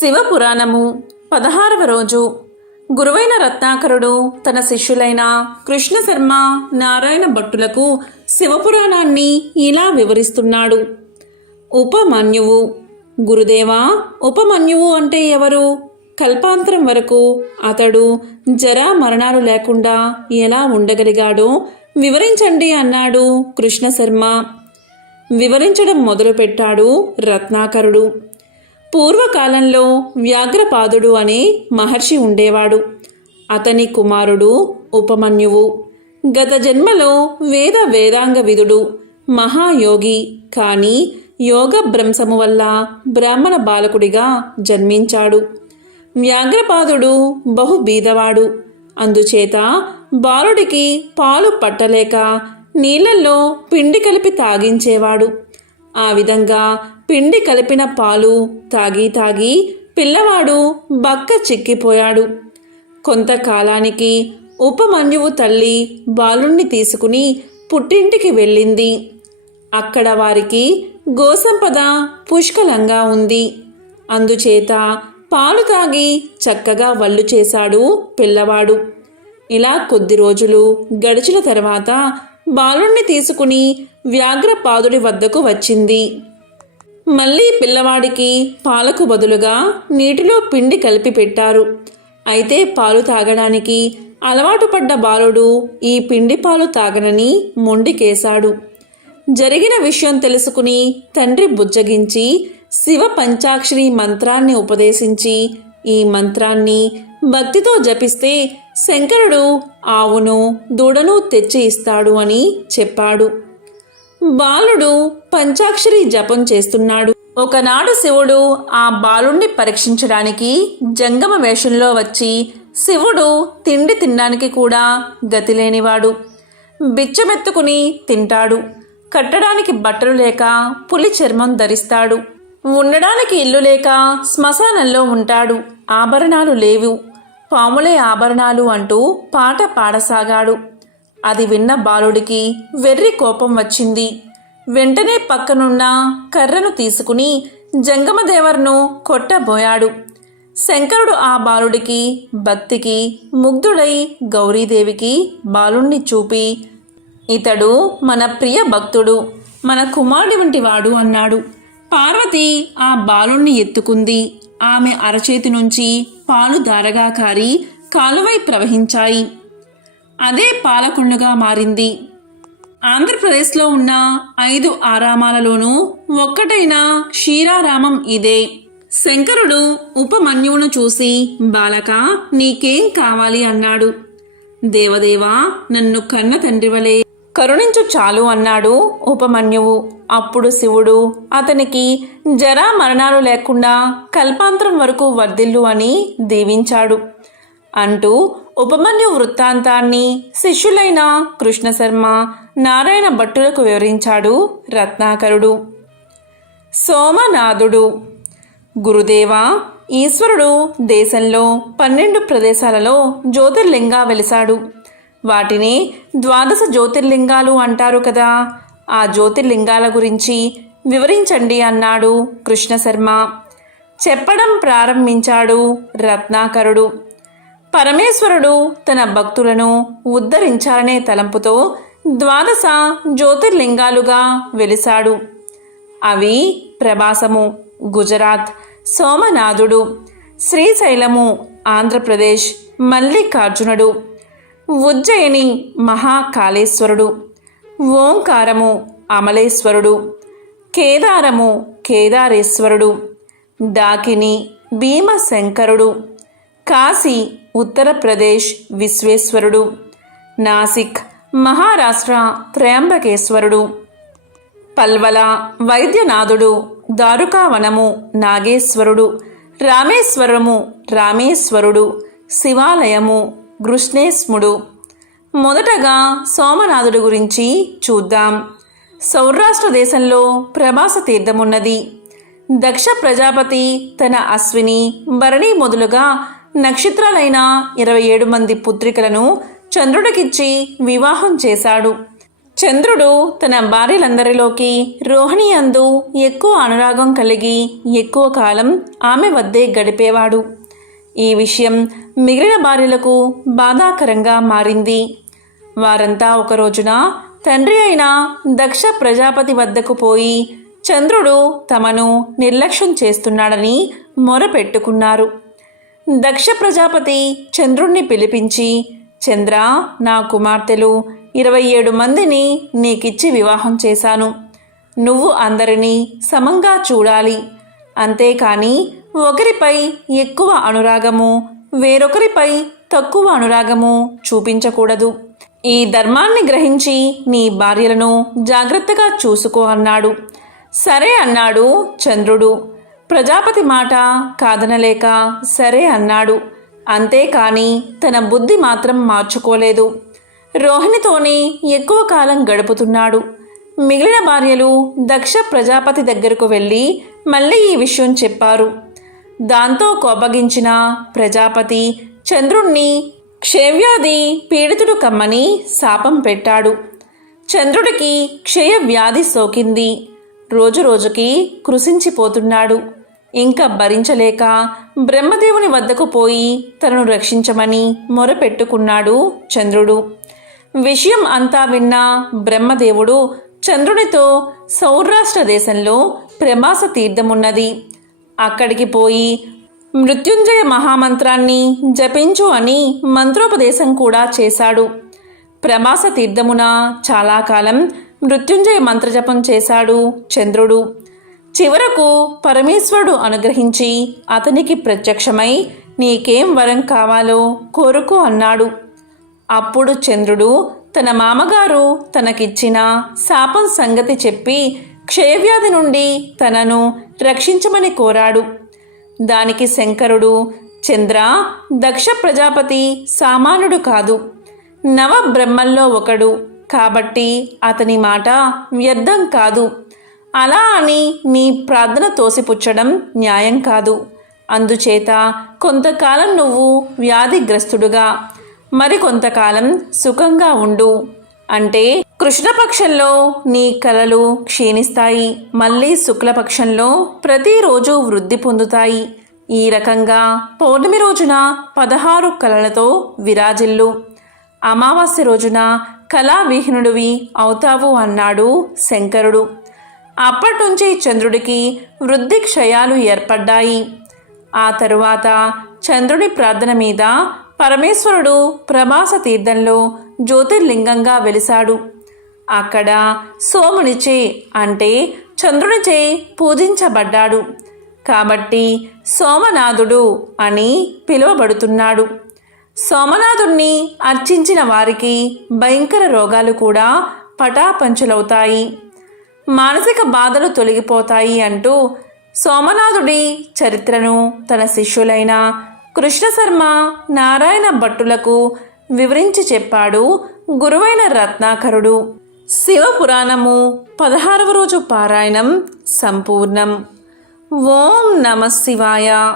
శివపురాణము పదహారవ రోజు. గురువైన రత్నాకరుడు తన శిష్యులైన కృష్ణశర్మ నారాయణ భట్టులకు శివపురాణాన్ని ఇలా వివరిస్తున్నాడు. ఉపమన్యువు. గురుదేవా ఉపమన్యువు అంటే ఎవరు? కల్పాంతరం వరకు అతడు జరా మరణాలు లేకుండా ఎలా ఉండగలిగాడో వివరించండి అన్నాడు కృష్ణశర్మ. వివరించడం మొదలుపెట్టాడు రత్నాకరుడు. పూర్వకాలంలో వ్యాఘ్రపాదుడు అనే మహర్షి ఉండేవాడు. అతని కుమారుడు ఉపమన్యువు. గత జన్మలో వేద వేదాంగ విధుడు మహాయోగి కానీ యోగ భ్రంశము వల్ల బ్రాహ్మణ బాలకుడిగా జన్మించాడు. వ్యాఘ్రపాదుడు బహు బీదవాడు. అందుచేత బాలుడికి పాలు పట్టలేక నీళ్ళల్లో పిండి కలిపి తాగించేవాడు. ఆ విధంగా పిండి కలిపిన పాలు తాగి తాగి పిల్లవాడు బక్క చిక్కిపోయాడు. కొంతకాలానికి ఉపమన్యువు తల్లి బాలుణ్ణి తీసుకుని పుట్టింటికి వెళ్ళింది. అక్కడ వారికి గోసంపద పుష్కలంగా ఉంది. అందుచేత పాలు తాగి చక్కగా వల్లు చేశాడు పిల్లవాడు. ఇలా కొద్ది రోజులు గడిచిన తర్వాత బాలుణ్ణి తీసుకుని వ్యాఘ్రపాదుడి వద్దకు వచ్చింది. మళ్ళీ పిల్లవాడికి పాలకు బదులుగా నీటిలో పిండి కలిపి పెట్టారు. అయితే పాలు తాగడానికి అలవాటు పడ్డ బాలుడు ఈ పిండి పాలు తాగనని మొండికేశాడు. జరిగిన విషయం తెలుసుకుని తండ్రి బుజ్జగించి శివ పంచాక్షరి మంత్రాన్ని ఉపదేశించి ఈ మంత్రాన్ని భక్తితో జపిస్తే శంకరుడు ఆవును దూడను తెచ్చి ఇస్తాడు అని చెప్పాడు. బాలుడు పంచాక్షరి జపం చేస్తున్నాడు. ఒకనాడు శివుడు ఆ బాలుణ్ణి పరీక్షించడానికి జంగమ వేషంలో వచ్చి శివుడు తిండి తినడానికి కూడా గతి లేనివాడు బిచ్చమెత్తుకుని తింటాడు. కట్టడానికి బట్టలు లేక పులి చర్మం ధరిస్తాడు. ఉండడానికి ఇల్లు లేక శ్మశానంలో ఉంటాడు. ఆభరణాలు లేవు. పాములే ఆభరణాలు అంటూ పాట పాడసాగాడు. అది విన్న బాలుడికి వెర్రి కోపం వచ్చింది. వెంటనే పక్కనున్న కర్రను తీసుకుని జంగమదేవర్ను కొట్టబోయాడు. శంకరుడు ఆ బాలుడికి భక్తికి ముగ్ధుడై గౌరీదేవికి బాలుణ్ణి చూపి ఇతడు మన ప్రియ భక్తుడు మన కుమారుడి వంటివాడు అన్నాడు. పార్వతి ఆ బాలుణ్ణి ఎత్తుకుంది. ఆమె అరచేతి నుంచి పాలు దారగా కారి కాలువై ప్రవహించాయి. అదే పాలకుండుగా మారింది. ఆంధ్రప్రదేశ్లో ఉన్న ఐదు ఆరామాలలోనూ ఒక్కటైన క్షీరారామం ఇదే. శంకరుడు ఉపమన్యువును చూసి బాలక నీకేం కావాలి? అన్నాడు. దేవదేవా నన్ను కన్న తండ్రివలే కరుణించు చాలు అన్నాడు ఉపమన్యువు. అప్పుడు శివుడు అతనికి జరా మరణాలు లేకుండా కల్పాంతరం వరకు వర్ధిల్లు అని దీవించాడు. అంటూ ఉపమన్యు వృత్తాంతాన్ని శిష్యులైన కృష్ణశర్మ నారాయణ భట్టులకు వివరించాడు రత్నాకరుడు. సోమనాథుడు. గురుదేవ ఈశ్వరుడు దేశంలో పన్నెండు ప్రదేశాలలో జ్యోతిర్లింగా వెలిశాడు. వాటిని ద్వాదశ జ్యోతిర్లింగాలు అంటారు కదా. ఆ జ్యోతిర్లింగాల గురించి వివరించండి అన్నాడు కృష్ణశర్మ చెప్పడం ప్రారంభించాడు రత్నాకరుడు. పరమేశ్వరుడు తన భక్తులను ఉద్ధరించాలనే తలంపుతో ద్వాదశ జ్యోతిర్లింగాలుగా వెలిశాడు. అవి ప్రభాసము గుజరాత్ సోమనాథుడు శ్రీశైలము ఆంధ్రప్రదేశ్ మల్లికార్జునుడు ఉజ్జయిని మహాకాళేశ్వరుడు ఓంకారము అమలేశ్వరుడు కేదారము కేదారేశ్వరుడు డాకిని భీమశంకరుడు కాశీ ఉత్తరప్రదేశ్ విశ్వేశ్వరుడు. నాసిక్ మహారాష్ట్ర త్రయంబకేశ్వరుడు. పల్వల వైద్యనాథుడు దారుకావనము నాగేశ్వరుడు. రామేశ్వరము రామేశ్వరుడు. శివాలయము కృష్ణేశ్ముడు మొదటగా సోమనాథుడు గురించి చూద్దాం. సౌరాష్ట్ర దేశంలో ప్రభాస తీర్థమున్నది. దక్ష ప్రజాపతి తన అశ్విని భరణి మొదలుగా నక్షత్రాలైన ఇరవై ఏడు మంది పుత్రికలను చంద్రుడికిచ్చి వివాహం చేశాడు. చంద్రుడు తన భార్యలందరిలోకి రోహిణి అందు ఎక్కువ అనురాగం కలిగి ఎక్కువ కాలం ఆమె వద్దే గడిపేవాడు. ఈ విషయం మిగిలిన భార్యలకు బాధాకరంగా మారింది. వారంతా ఒక రోజున తండ్రి అయిన దక్ష ప్రజాపతి వద్దకు పోయి చంద్రుడు తమను నిర్లక్ష్యం చేస్తున్నాడని మొరపెట్టుకున్నారు. దక్ష ప్రజాపతి చంద్రుణ్ణి పిలిపించి చంద్ర నా కుమార్తెలు ఇరవై ఏడు మందిని నీకిచ్చి వివాహం చేశాను. నువ్వు అందరినీ సమంగా చూడాలి. అంతేకాని ఒకరిపై ఎక్కువ అనురాగము వేరొకరిపై తక్కువ అనురాగము చూపించకూడదు. ఈ ధర్మాన్ని గ్రహించి నీ భార్యలను జాగ్రత్తగా చూసుకో అన్నాడు. సరే అన్నాడు చంద్రుడు. ప్రజాపతి మాట కాదనలేక సరే అన్నాడు. అంతేకాని తన బుద్ధి మాత్రం మార్చుకోలేదు. రోహిణితోనే ఎక్కువ కాలం గడుపుతున్నాడు. మిగిలిన భార్యలు దక్ష ప్రజాపతి దగ్గరకు వెళ్ళి మళ్ళీ ఈ విషయం చెప్పారు. దాంతో కోపగించిన ప్రజాపతి చంద్రుణ్ణి క్షయవ్యాధి పీడితుడు కమ్మని శాపం పెట్టాడు. చంద్రుడికి క్షయ వ్యాధి సోకింది. రోజురోజుకి కృషించిపోతున్నాడు ఇంకా భరించలేక బ్రహ్మదేవుని వద్దకు పోయి తనను రక్షించమని మొరపెట్టుకున్నాడు చంద్రుడు. విషయం అంతా విన్న బ్రహ్మదేవుడు చంద్రునితో సౌరాష్ట్ర దేశంలో ప్రమాస తీర్థమున్నది. అక్కడికి పోయి మృత్యుంజయ మహామంత్రాన్ని జపించు అని మంత్రోపదేశం కూడా చేశాడు. ప్రమాస తీర్థమున చాలా కాలం మృత్యుంజయ మంత్రజపం చేశాడు చంద్రుడు. చివరకు పరమేశ్వరుడు అనుగ్రహించి అతనికి ప్రత్యక్షమై నీకేం వరం కావాలో కోరుకో అన్నాడు. అప్పుడు చంద్రుడు తన మామగారు తనకిచ్చిన శాపం సంగతి చెప్పి క్షయవ్యాధి నుండి తనను రక్షించమని కోరాడు. దానికి శంకరుడు చంద్ర దక్ష ప్రజాపతి సామాన్యుడు కాదు. నవ బ్రహ్మల్లో ఒకడు. కాబట్టి అతని మాట వ్యర్థం కాదు. అలా అని నీ ప్రార్థన తోసిపుచ్చడం న్యాయం కాదు. అందుచేత కొంతకాలం నువ్వు వ్యాధిగ్రస్తుడుగా మరి కొంతకాలం సుఖంగా ఉండు. అంటే కృష్ణపక్షంలో నీ కలలు క్షీణిస్తాయి మళ్ళీ శుక్లపక్షంలో ప్రతిరోజు వృద్ధి పొందుతాయి. ఈ రకంగా పౌర్ణమి రోజున పదహారు కలలతో విరాజిల్లు. అమావాస్య రోజున కళావిహీనుడివి అవుతావు అన్నాడు శంకరుడు. అప్పటినుంచి చంద్రుడికి వృద్ధి క్షయాలు ఏర్పడ్డాయి. ఆ తరువాత చంద్రుడి ప్రార్థన మీద పరమేశ్వరుడు ప్రభాస తీర్థంలో జ్యోతిర్లింగంగా వెలిశాడు. అక్కడ సోమునిచే అంటే చంద్రునిచే పూజించబడ్డాడు. కాబట్టి సోమనాథుడు అని పిలువబడుతున్నాడు. సోమనాథుణ్ణి అర్చించిన వారికి భయంకర రోగాలు కూడా పటాపంచులవుతాయి. మానసిక బాధలు తొలగిపోతాయి అంటూ సోమనాథుడి చరిత్రను తన శిష్యులైన కృష్ణశర్మ నారాయణ భట్టులకు వివరించి చెప్పాడు గురువైన రత్నాకరుడు. శివపురాణము పదహారవ రోజు పారాయణం సంపూర్ణం. ఓం నమ శివాయ.